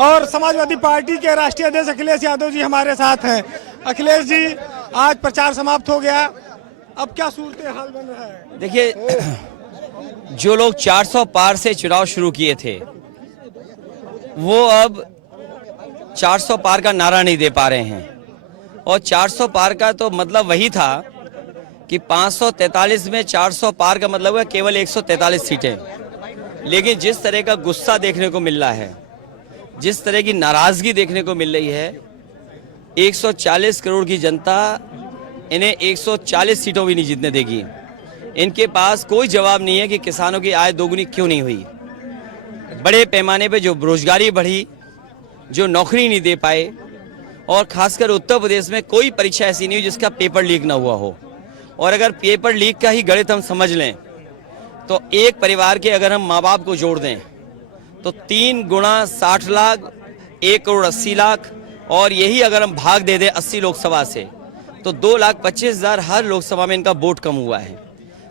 और समाजवादी पार्टी के राष्ट्रीय अध्यक्ष अखिलेश यादव जी हमारे साथ हैं। अखिलेश जी, आज प्रचार समाप्त हो गया, अब क्या सूरत हाल बन रहा है? देखिए, जो लोग 400 पार से चुनाव शुरू किए थे वो अब 400 पार का नारा नहीं दे पा रहे हैं। और 400 पार का तो मतलब वही था कि 543 में 400 पार का मतलब है केवल 143 सीटें। लेकिन जिस तरह का गुस्सा देखने को मिल रहा है, जिस तरह की नाराजगी देखने को मिल रही है, 140 करोड़ की जनता इन्हें 140 सीटों भी नहीं जीतने देगी। इनके पास कोई जवाब नहीं है कि किसानों की आय दोगुनी क्यों नहीं हुई। बड़े पैमाने पे जो बेरोजगारी बढ़ी, जो नौकरी नहीं दे पाए, और खासकर उत्तर प्रदेश में कोई परीक्षा ऐसी नहीं हुई जिसका पेपर लीक ना हुआ हो। और अगर पेपर लीक का ही गणित हम समझ लें तो एक परिवार के अगर हम माँ बाप को जोड़ दें तो 3 गुणा 60 लाख 1 करोड़ 80 लाख, और यही अगर हम भाग दे दें 80 लोकसभा से तो 2,25,000 हर लोकसभा में इनका वोट कम हुआ है।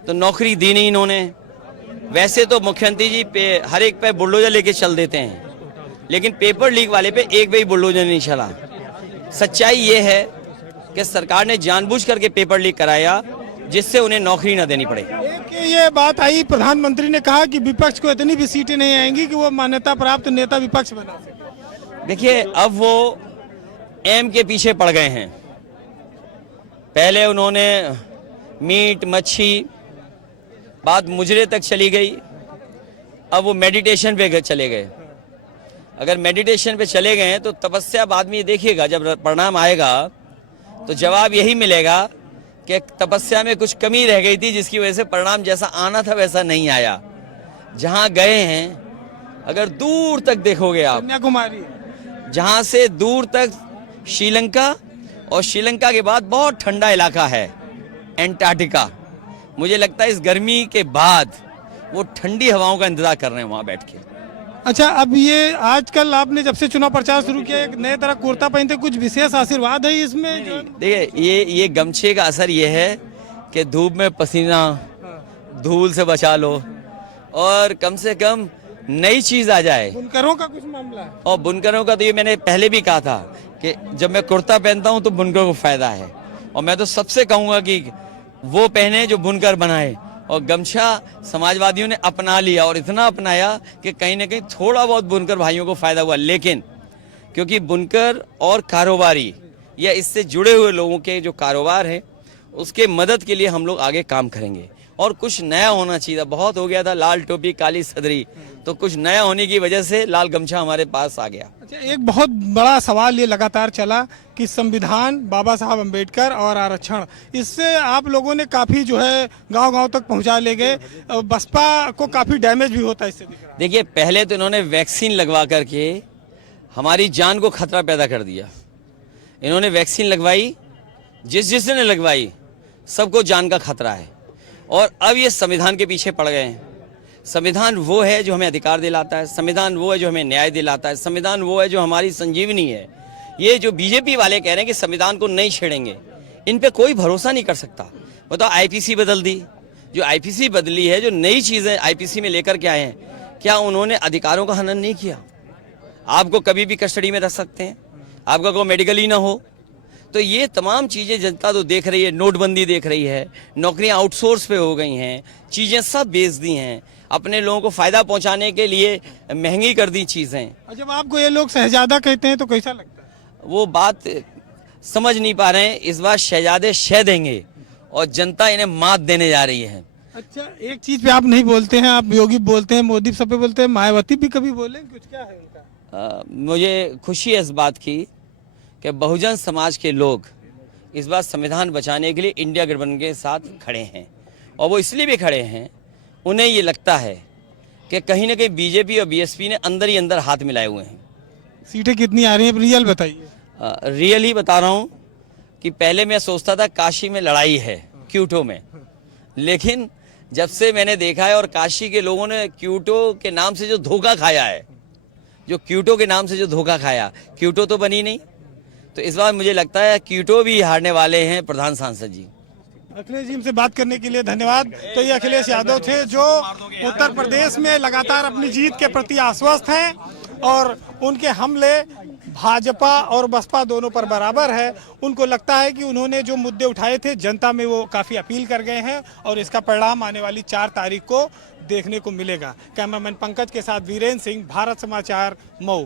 तो नौकरी दी नहीं इन्होंने। वैसे तो मुख्यमंत्री जी पे हर एक पे बुलडोजर लेके चल देते हैं, लेकिन पेपर लीक वाले पे एक भी बुलडोजर नहीं चला। सच्चाई ये है कि सरकार ने जानबूझ करके पेपर लीक कराया जिससे उन्हें नौकरी न देनी पड़े। एक ये बात आई, प्रधानमंत्री ने कहा कि विपक्ष को इतनी भी सीटें नहीं आएंगी कि वो मान्यता प्राप्त नेता विपक्ष बना सके। देखिए, अब वो एम के पीछे पड़ गए हैं। पहले उन्होंने मीट मच्छी बात मुजरे तक चली गई, अब वो मेडिटेशन पे चले गए। अगर मेडिटेशन पे चले गए हैं तो तपस्या बाद में देखिएगा, जब परिणाम आएगा तो जवाब यही मिलेगा कि तपस्या में कुछ कमी रह गई थी, जिसकी वजह से परिणाम जैसा आना था वैसा नहीं आया। जहां गए हैं, अगर दूर तक देखोगे आप, कन्याकुमारी, जहां से दूर तक श्रीलंका, और श्रीलंका के बाद बहुत ठंडा इलाका है एंटार्क्टिका। मुझे लगता है इस गर्मी के बाद वो ठंडी हवाओं का इंतजार कर रहे हैं वहां बैठ के। अच्छा, अब ये आजकल आपने जब से चुनाव प्रचार शुरू किया, एक नए तरह कुर्ता पहनते, कुछ विशेष आशीर्वाद है इसमें? देखिए, ये गमछे का असर ये है कि धूप में पसीना, धूल से बचा लो, और कम से कम नई चीज आ जाए। बुनकरों का कुछ मामला है? और बुनकरों का तो ये मैंने पहले भी कहा था कि जब मैं कुर्ता पहनता हूं तो बुनकरों को फायदा है, और मैं तो सबसे कहूंगा कि वो पहने जो बुनकर बनाए। और गमछा समाजवादियों ने अपना लिया, और इतना अपनाया कि कहीं ना कहीं थोड़ा बहुत बुनकर भाइयों को फायदा हुआ। लेकिन क्योंकि बुनकर और कारोबारी या इससे जुड़े हुए लोगों के जो कारोबार है उसके मदद के लिए हम लोग आगे काम करेंगे, और कुछ नया होना चाहिए। बहुत हो गया था लाल टोपी काली सदरी, तो कुछ नया होने की वजह से लाल गमछा हमारे पास आ गया। अच्छा, एक बहुत बड़ा सवाल ये लगातार चला कि संविधान, बाबा साहब अम्बेडकर और आरक्षण, इससे आप लोगों ने काफी जो है गांव-गांव तक पहुंचा ले गए। बसपा को काफी डैमेज भी होता है इससे। देखिए, पहले तो इन्होंने वैक्सीन लगवा करके हमारी जान को खतरा पैदा कर दिया। इन्होंने वैक्सीन लगवाई, जिसने लगवाई सबको जान का खतरा है, और अब ये संविधान के पीछे पड़ गए हैं। संविधान वो है जो हमें अधिकार दिलाता है, संविधान वो है जो हमें न्याय दिलाता है, संविधान वो है जो हमारी संजीवनी है। ये जो बीजेपी वाले कह रहे हैं कि संविधान को नहीं छेड़ेंगे, इन पे कोई भरोसा नहीं कर सकता। बताओ, आईपीसी बदल दी, जो आईपीसी बदली है, जो नई चीजें आईपीसी में लेकर के आए हैं, क्या उन्होंने अधिकारों का हनन नहीं किया? आपको कभी भी कस्टडी में रख सकते हैं, आपका कोई मेडिकल ही ना हो। तो ये तमाम चीजें जनता तो देख रही है, नोटबंदी देख रही है, नौकरियां आउटसोर्स पे हो गई हैं, चीजें सब बेच दी हैं, अपने लोगों को फायदा पहुंचाने के लिए महंगी कर दी चीजें। जब आपको ये लोग शहजादा कहते हैं तो कैसा लगता है? वो बात समझ नहीं पा रहे हैं। इस बार शहजादे शह देंगे और जनता इन्हें मात देने जा रही है। अच्छा, एक चीज पे आप नहीं बोलते हैं, आप योगी बोलते हैं, मोदी सब पे बोलते हैं, मायावती भी कभी बोले, कुछ क्या है उनका? मुझे खुशी है इस बात की कि बहुजन समाज के लोग इस बार संविधान बचाने के लिए इंडिया गठबंधन के साथ खड़े हैं, और वो इसलिए भी खड़े हैं, उन्हें ये लगता है कि कहीं ना कहीं बीजेपी और बीएसपी ने अंदर ही अंदर हाथ मिलाए हुए हैं। सीटें कितनी आ रही हैं, रियल बताइए। रियल ही बता रहा हूँ कि पहले मैं सोचता था काशी में लड़ाई है, क्यूटो में, लेकिन जब से मैंने देखा है और काशी के लोगों ने क्यूटो के नाम से जो धोखा खाया है, जो क्यूटो के नाम से जो धोखा खाया, क्यूटो तो बनी नहीं। तो इस बार मुझे लगता है क्यूटो भी हारने वाले हैं प्रधान सांसद जी। अखिलेश जी, से बात करने के लिए धन्यवाद। तो ये अखिलेश यादव थे जो उत्तर प्रदेश में लगातार अपनी जीत के प्रति आश्वस्त हैं। और उनके हमले भाजपा और बसपा दोनों पर बराबर है। उनको लगता है कि उन्होंने जो मुद्दे उठाए थे जनता में वो काफ़ी अपील कर गए हैं और इसका परिणाम आने वाली 4 तारीख को देखने को मिलेगा। कैमरामैन पंकज के साथ वीरेंद्र सिंह, भारत समाचार, मऊ।